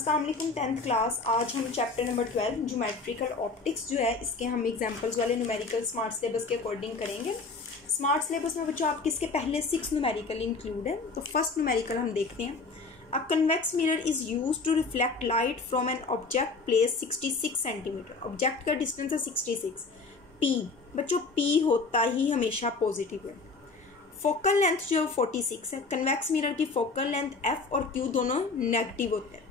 अस्सलाम वालेकुम 10th class. आज हम चैप्टर नंबर 12 ज्योमेट्रिकल ऑप्टिक्स जो है इसके हम एग्जांपल्स वाले न्यूमेरिकल स्मार्ट सिलेबस के अकॉर्डिंग करेंगे। स्मार्ट सिलेबस में बच्चों आपके इसके पहले 6 न्यूमेरिकल इंक्लूड है। तो फर्स्ट न्यूमेरिकल हम देखते हैं। A convex mirror is use to reflect light from an object place 66 centimetre. Object का डिस्टेंस है 66। पी बच्चों पी होता ही हमेशा पॉजिटिव है। फोकल लेंथ जो 46 है। कन्वेक्स मिरर की फोकल लेंथ एफ और क्यू दोनों नेगेटिव होते हैं।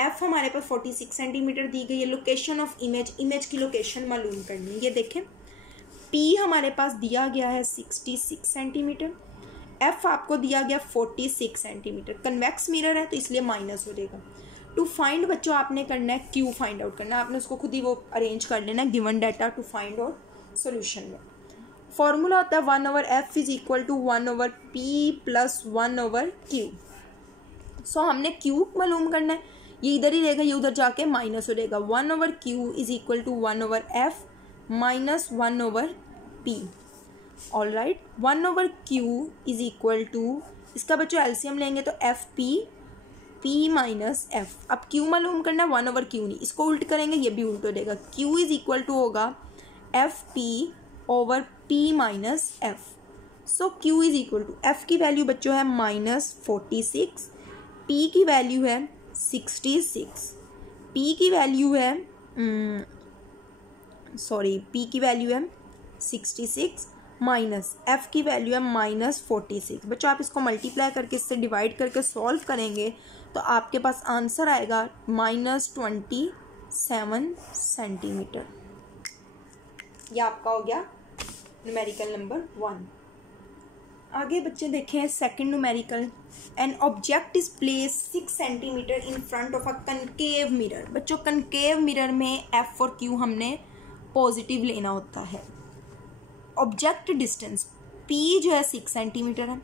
एफ हमारे पास 46 सेंटीमीटर दी गई है। लोकेशन ऑफ इमेज की लोकेशन मालूम करनी है। ये देखें पी हमारे पास दिया गया है 66 सेंटीमीटर, एफ आपको दिया गया 46 सेंटीमीटर। कन्वेक्स मिरर है तो इसलिए माइनस हो जाएगा। टू फाइंड बच्चों आपने करना है क्यू फाइंड आउट करना है। आपने उसको खुद ही वो अरेंज कर लेना है given data to find out solution में। फॉर्मूला होता है 1/f is equal to 1/p plus 1/q। So हमने q मालूम करना है। ये इधर ही रहेगा, ये उधर जाके माइनस हो जाएगा। 1/q is equal to 1/f minus 1/p। All right, 1/q is equal to, इसका बच्चों एलसीएम लेंगे तो fp p माइनस f। अब q मालूम करना है 1/q नहीं, इसको उल्ट करेंगे ये भी उल्ट हो जाएगा। q इज इक्वल टू होगा fp over p minus f। So q is equal to, f की वैल्यू बच्चों है -46, p की वैल्यू है 66, p की वैल्यू है p की वैल्यू है 66 माइनस f की वैल्यू है -46। बच्चों आप इसको मल्टीप्लाई करके इससे डिवाइड करके सॉल्व करेंगे तो आपके पास आंसर आएगा -27 सेंटीमीटर। ये आपका हो गया न्यूमेरिकल नंबर 1। आगे बच्चे देखें second numerical. An object is place 6 centimetre in front of a concave mirror. बच्चों कनकेव मिरर में एफ और क्यू हमने पॉजिटिव लेना होता है। ऑब्जेक्ट डिस्टेंस पी जो है 6 सेंटीमीटर है।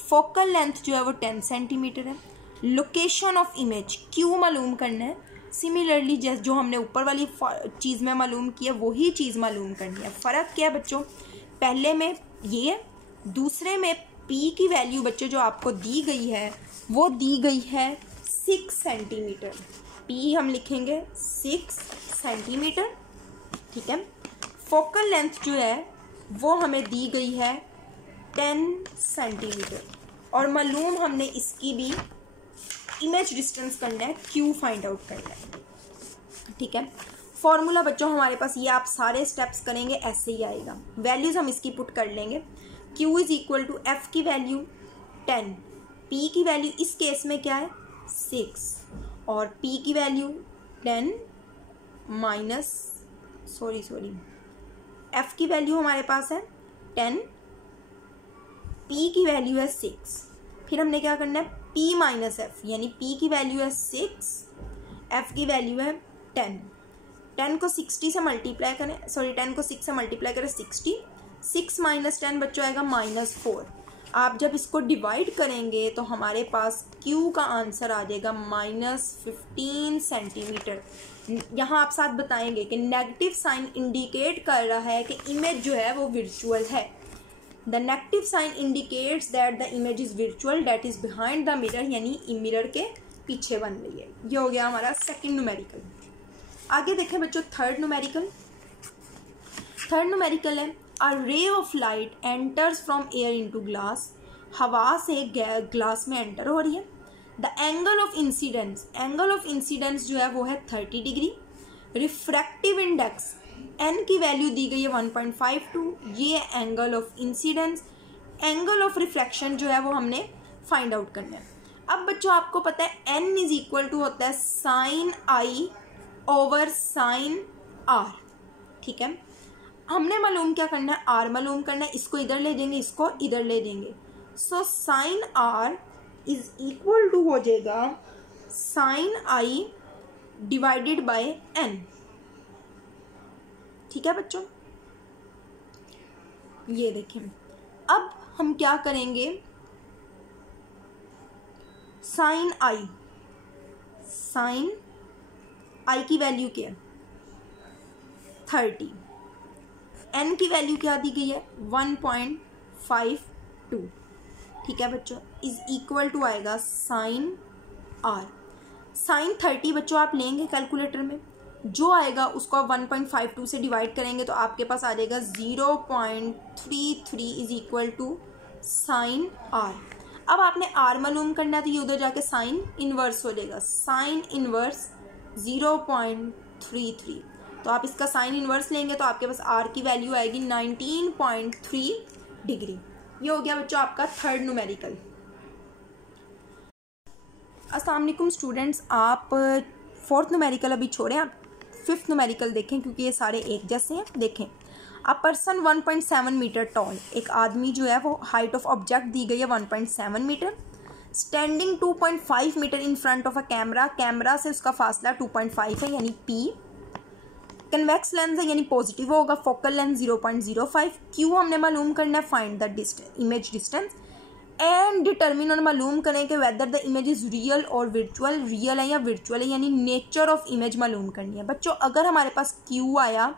फोकल लेंथ जो है वो 10 सेंटीमीटर है। लोकेशन ऑफ इमेज क्यू मालूम करना है। सिमिलरली जैसे जो हमने ऊपर वाली चीज़ में मालूम किया वही चीज़ मालूम करनी है। फ़र्क क्या है बच्चों, पहले में ये, दूसरे में p की वैल्यू बच्चों जो आपको दी गई है वो दी गई है 6 सेंटीमीटर। p हम लिखेंगे 6 सेंटीमीटर, ठीक है। फोकल लेंथ जो है वो हमें दी गई है 10 सेंटीमीटर और मालूम हमने इसकी भी इमेज डिस्टेंस करना है, q फाइंड आउट करना है, ठीक है। फॉर्मूला बच्चों हमारे पास ये आप सारे स्टेप्स करेंगे ऐसे ही आएगा। वैल्यूज़ हम इसकी पुट कर लेंगे। q is equal to f की वैल्यू 10, p की वैल्यू इस केस में क्या है 6 और p की वैल्यू 10 माइनस f की वैल्यू हमारे पास है 10, p की वैल्यू है 6। फिर हमने क्या करना है p माइनस f, यानी p की वैल्यू है 6, f की वैल्यू है 10। 10 को 60 से मल्टीप्लाई करें, 10 को 6 से मल्टीप्लाई करें 60, 6 माइनस 10 बच्चों आएगा -4। आप जब इसको डिवाइड करेंगे तो हमारे पास Q का आंसर आ जाएगा -15 सेंटीमीटर। यहाँ आप साथ बताएंगे कि नेगेटिव साइन इंडिकेट कर रहा है कि इमेज जो है वो वर्चुअल है। The negative sign indicates that the image is virtual that is behind the mirror, यानी मिरर के पीछे बन रही है। ये हो गया हमारा सेकेंड न्यूमेरिकल। आगे देखें बच्चों थर्ड न्यूमेरिकल। थर्ड न्यूमेरिकल है a ray of light enters from air into glass. हवा से ग्लास में एंटर हो रही है। द एंगल ऑफ इंसिडेंस जो है वो है 30 डिग्री। रिफ्रैक्टिव इंडेक्स n की वैल्यू दी गई है 1.52। ये angle of incidence. Angle of reflection जो है वो हमने फाइंड आउट करना है। अब बच्चों आपको पता है n इज इक्वल टू होता है sine i over sine r, ठीक है। हमने मालूम क्या करना है, r मालूम करना है। इसको इधर ले देंगे, इसको इधर ले देंगे। So sine r is equal to हो जाएगा sine i divided by n, ठीक है बच्चों। ये देखें अब हम क्या करेंगे, साइन i की वैल्यू क्या है 30, n की वैल्यू क्या दी गई है 1.52, ठीक है बच्चों, इज इक्वल टू आएगा साइन r। साइन 30 बच्चों आप लेंगे कैलकुलेटर में, जो आएगा उसको आप 1.52 से डिवाइड करेंगे तो आपके पास आ जाएगा 0.33 is equal to sine R. अब आपने आर मालूम करना है तो ये उधर जाके साइन इनवर्स हो जाएगा, साइन इनवर्स 0.33। तो आप इसका साइन इनवर्स लेंगे तो आपके पास आर की वैल्यू आएगी 19.3 डिग्री। ये हो गया बच्चों आपका थर्ड न्यूमेरिकल। अस्सलाम वालेकुम स्टूडेंट्स, आप फोर्थ न्यूमेरिकल अभी छोड़ें, आप फिफ्थ न्यूमेरिकल देखें क्योंकि ये सारे एक जैसे हैं। देखें, अ पर्सन 1.7 मीटर टॉल, एक आदमी जो है वो हाइट ऑफ ऑब्जेक्ट दी गई है 1.7 metre, standing 2.5 metre in front of a camera, camera से उसका फासला 2.5 है यानी पी, कन्वेक्स लेंस है यानी पॉजिटिव होगा, फोकल लेंथ 0.05, क्यू हमने मालूम करना है, find the image distance and determine और मालूम करें कि whether the image is real और वर्चुअल, रियल है या वर्चुअल है, यानी नेचर ऑफ इमेज मालूम करनी है। बच्चों अगर हमारे पास क्यू आया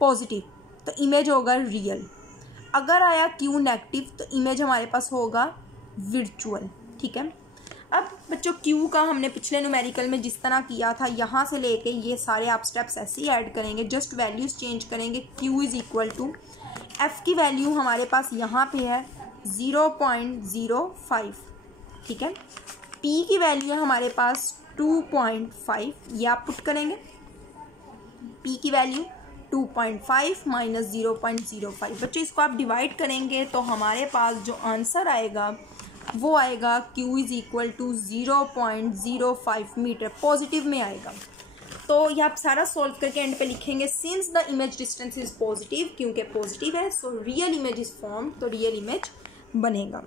पॉजिटिव तो इमेज होगा रियल, अगर आया क्यू नेगेटिव तो इमेज हमारे पास होगा वर्चुअल। ठीक है, अब बच्चों क्यू का हमने पिछले न्यूमेरिकल में जिस तरह किया था, यहाँ से लेके ये सारे आप स्टेप्स ऐसे ही ऐड करेंगे, जस्ट वैल्यूज़ चेंज करेंगे। Q is equal to F की वैल्यू हमारे पास यहाँ पे है 0.05, ठीक है, पी की वैल्यू है हमारे पास 2.5, ये आप पुट करेंगे, पी की वैल्यू 2.5 माइनस 0.05। बच्चों इसको आप डिवाइड करेंगे तो हमारे पास जो आंसर आएगा वो आएगा Q is equal to 0.05 metre, positive में आएगा। तो ये आप सारा सॉल्व करके एंड पे लिखेंगे since the image distance is positive, क्योंकि पॉजिटिव है so real image is form, तो रियल इमेज बनेगा।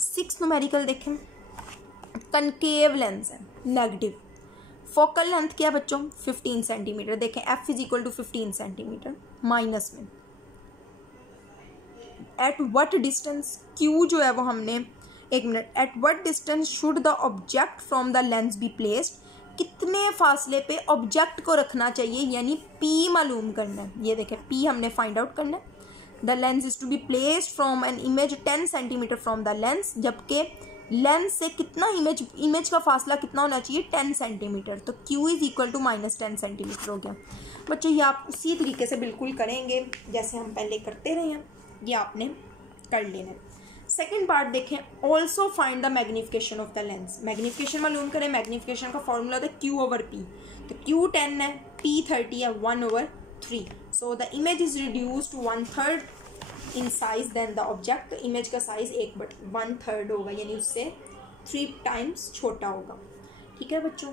6 न्यूमेरिकल देखें, कनकेव लेंस है नेगेटिव, फोकल लेंथ क्या बच्चों 15 सेंटीमीटर, देखें F is equal to 15 centimetre minus में, एट व्हाट डिस्टेंस, क्यू जो है वो हमने, एक minute, at what distance should the object from the lens be placed, कितने फासले पे ऑब्जेक्ट को रखना चाहिए, यानी पी मालूम करना है। ये देखें पी हमने फाइंड आउट करना है। The lens is to be placed from an image 10 centimetre from the lens, जबकि लेंस से कितना इमेज का फासला कितना होना चाहिए 10 सेंटीमीटर, तो Q is equal to minus 10 centimetre हो गया। बच्चों ये आप उसी तरीके से बिल्कुल करेंगे जैसे हम पहले करते रहे हैं, ये आपने कर लेना है। सेकेंड पार्ट देखें, also find the magnification of the lens, magnification मालूम करें, मैग्निफिकेशन का फॉर्मूला होता है क्यू ओवर पी, तो क्यू 10 है, पी 30 है, 1/3, so the image is reduce to 1/3 in size then the object, तो इमेज का साइज 1/1/3 होगा, यानी उससे 3 टाइम्स छोटा होगा। ठीक है बच्चों।